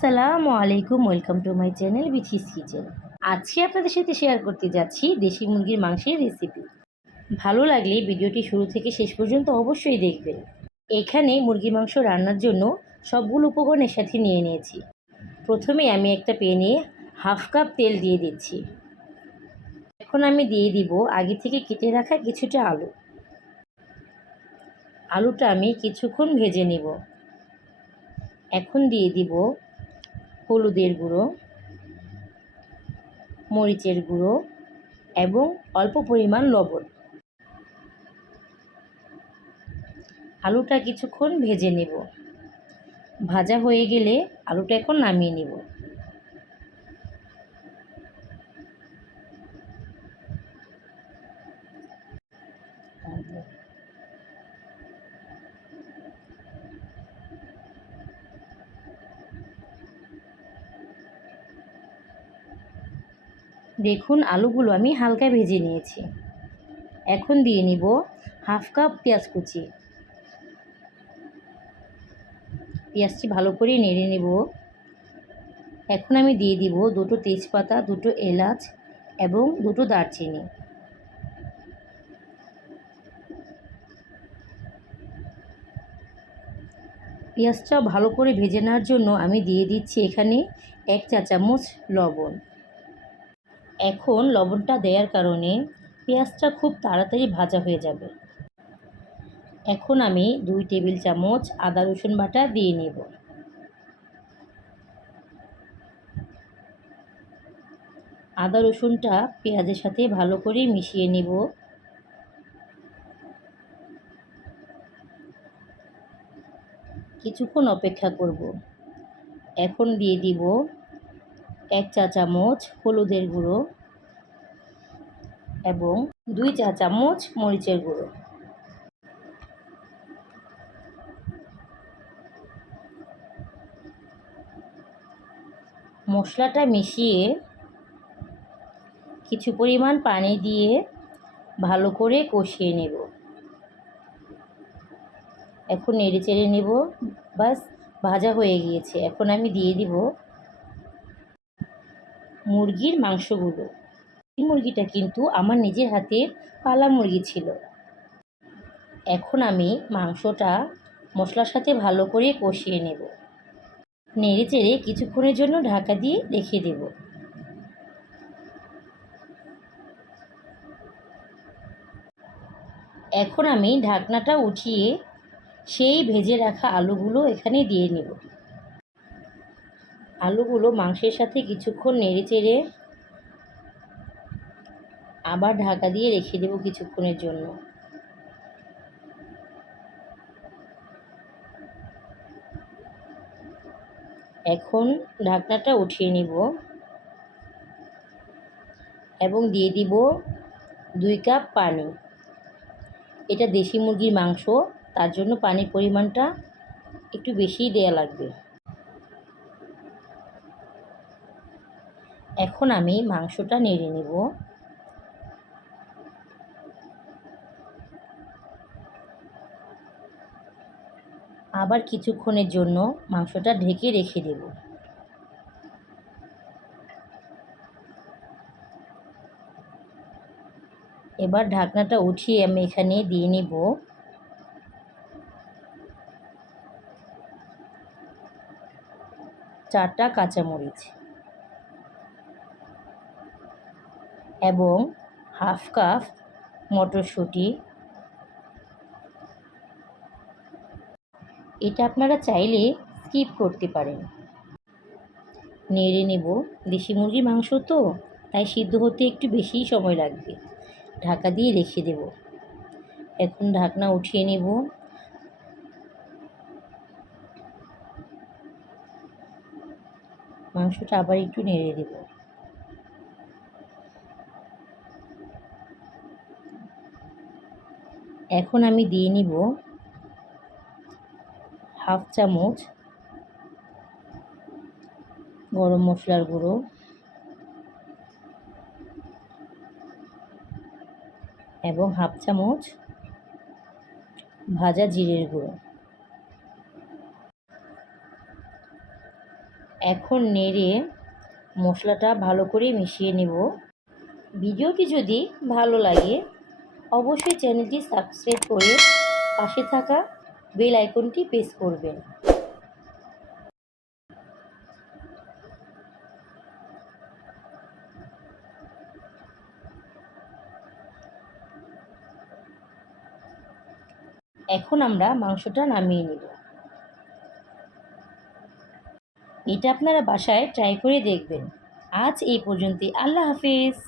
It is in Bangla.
আসসালামু আলাইকুম, welcome to my channel Bithi's kitchen. আজকে আপনাদের সাথে শেয়ার করতে যাচ্ছি দেশি মুরগির মাংসের রেসিপি। ভালো লাগলে ভিডিওটি শুরু থেকে শেষ পর্যন্ত অবশ্যই দেখবেন। এখানে মুরগির মাংস রান্নার জন্য সবগুলো উপকরণ একসাথে নিয়ে নিয়েছি। প্রথমে আমি একটা প্যানে হাফ কাপ তেল দিয়ে দিচ্ছি। এখন আমি দিয়ে দিব আগে থেকে কেটে রাখা কিছুটা আলু। আলুটা আমি কিছুক্ষণ ভেজে নেব। এখন দিয়ে দিব হলুদের গুঁড়ো, মরিচের গুঁড়ো এবং অল্প পরিমাণ লবণ। আলুটা কিছুক্ষণ ভেজে নেব। ভাজা হয়ে গেলে আলুটা এখন নামিয়ে নেব। দেখুন আলুগুলো আমি হালকা ভেজে নিয়েছি। এখন দিয়ে নিব হাফ কাপ পেঁয়াজ কুচি। পেঁয়াজটি ভালো করে নেড়ে নেব। এখন আমি দিয়ে দিব দুটো তেজপাতা, দুটো এলাচ এবং দুটো দারচিনি। পেঁয়াজটা ভালো করে ভেজে নেওয়ার জন্য আমি দিয়ে দিচ্ছি এখানে 1 চা চামচ লবণ। এখন লবণটা দেওয়ার কারণে পেঁয়াজটা খুব তাড়াতাড়ি ভাজা হয়ে যাবে। এখন আমি 2 টেবিল চামচ আদা রসুন বাটা দিয়ে নেব। আদা রসুনটা পেঁয়াজের সাথে ভালো করে মিশিয়ে নেব। কিছুক্ষণ অপেক্ষা করব। এখন দিয়ে দিব 1 চা চামচ হলুদের গুঁড়ো এবং 2 চা চামচ মরিচের গুঁড়ো। মশলাটা মিশিয়ে কিছু পরিমাণ পানি দিয়ে ভালো করে কষিয়ে নেব। এখন নেড়ে চেড়ে নেব। বাস, ভাজা হয়ে গিয়েছে। এখন আমি দিয়ে দিব মুরগির মাংসগুলো। এই মুরগিটা কিন্তু আমার নিজের হাতের পালা মুরগি ছিল। এখন আমি মাংসটা মশলার সাথে ভালো করে কষিয়ে নেব। নেড়ে চেড়ে কিছুক্ষণের জন্য ঢাকা দিয়ে রেখে দেব। এখন আমি ঢাকনাটা উঠিয়ে সেই ভেজে রাখা আলুগুলো এখানে দিয়ে নেব। আলুগুলো মাংসের সাথে কিছুক্ষণ নেড়ে চেড়ে আবার ঢাকা দিয়ে রেখে দেব কিছুক্ষণের জন্য। এখন ঢাকনাটা উঠিয়ে নিব এবং দিয়ে দিব 2 কাপ পানি। এটা দেশি মুরগির মাংস, তার জন্য পানির পরিমাণটা একটু বেশিই দেয়া লাগবে। এখন আমি মাংসটা নেড়ে নেব। আবার কিছুক্ষণের জন্য মাংসটা ঢেকে রেখে দেব। এবার ঢাকনাটা উঠিয়ে আমি এখানে দিয়ে নেব 4টা কাঁচামরিচ এবং হাফ কাপ মটরশুঁটি। এটা আপনারা চাইলে স্কিপ করতে পারেন। নেড়ে নেব। দেশি মুরগির মাংস তো, তাই সিদ্ধ হতে একটু বেশিই সময় লাগবে। ঢাকা দিয়ে রেখে দেব। এখন ঢাকনা উঠিয়ে নেব। মাংসটা আবার একটু নেড়ে দেব। এখন আমি দিয়ে নিব হাফ চামচ গরম মশলার গুঁড়ো এবং হাফ চামচ ভাজা জিরের গুঁড়ো। এখন নেড়ে মশলাটা ভালো করে মিশিয়ে নেব। ভিডিওটি যদি ভালো লাগে অবশ্যই চ্যানেলটি সাবস্ক্রাইব করে পাশে থাকা বেল আইকনটি প্রেস করবেন। এখন আমরা মাংসটা নামিয়ে নেব। এটা আপনারা বাসায় ট্রাই করে দেখবেন। আজ এই পর্যন্তই। আল্লাহ হাফেজ।